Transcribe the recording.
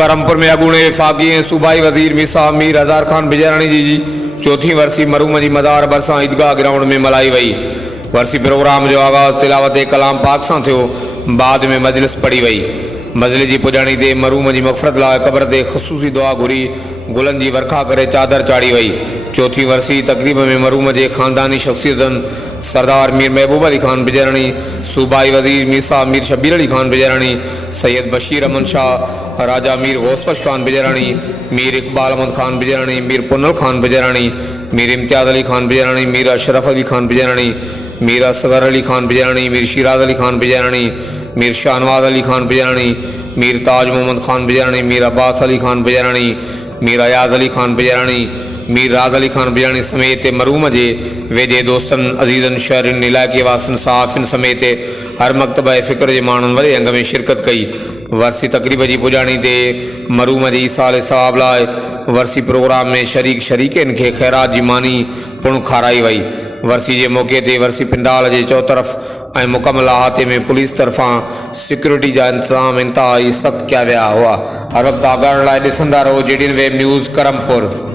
करमपुर में अगूणे फागी सूबाई वजीर मिसा मीर हज़ार खान बिजरानी जी चौथी वर्सी मरूम जी मज़ार बरसा ईदगाह ग्राउंड में मल्हाई वई। वर्सी प्रोग्राम जो आगाज़ तिलावत कलाम पाक सां थियो। बाद में मजलिस पढ़ी वई। मजलिस जी पुॼाणी ते मरूम जी मग़फ़रत लाइ क़ब्र ते ख़ुसूसी दुआ घुरी गुलनि जी वर्खा करे चादर चाढ़ी वई। चौथी वर्सी तक़रीब में मरूम जे ख़ानदानी शख़्सियतनि सरदार मीर महबूब अली खान बिजरानी, सूबाई वज़ीर मीसा मीर शब्बीर अली खान बिजरानी, सैयद बशीर अहमद शाह, राजा मीर गौसबख्श खान बिजरानी, मीर इकबाल अहमद खान बिजरानी, मीर पुन्नल खान बिजरानी, मीर इम्तियाज़ अली खान बिजरानी, मीर अशरफ अली खान बिजरानी, मीर असगर अली खान बिजरानी, मीर शिराज अली खान बिजरानी, मीर शाहनवाज अली खान बिजरानी, मीर ताज मोहम्मद खान बिजरानी, मीर अब्बास अली खान बिजरानी, मीर अयाज़ अली खान बिजरानी, मीर राज अली खान बिजरानी समेत मरूम जे वेझे दोस्तन अज़ीज़न शहरनि इलाइक़े वासिन सहाफ़िन समेत हर मकतब फ़िक्र के माण्हुनि वॾे अंग में शिरकत कई। वर्सी तक़रीब की पुॼाणी ते मरूम जे ईसाल सवाब लाइ वर्सी प्रोग्राम में शरीकनि खे ख़ैरात की मानी पुण खाराई वई। वर्सी के मौके ते वर्सी पिंडाल के चौतरफ़ ऐं मुकमल अहाते में पुलिस तरफ़ां सिक्योरिटी जा इंतज़ाम इंतहाई सख़्त किया विया हुआ। हर वक्त आगाह लाइ ॾिसंदा रहो JDN वेब न्यूज़ करमपुर।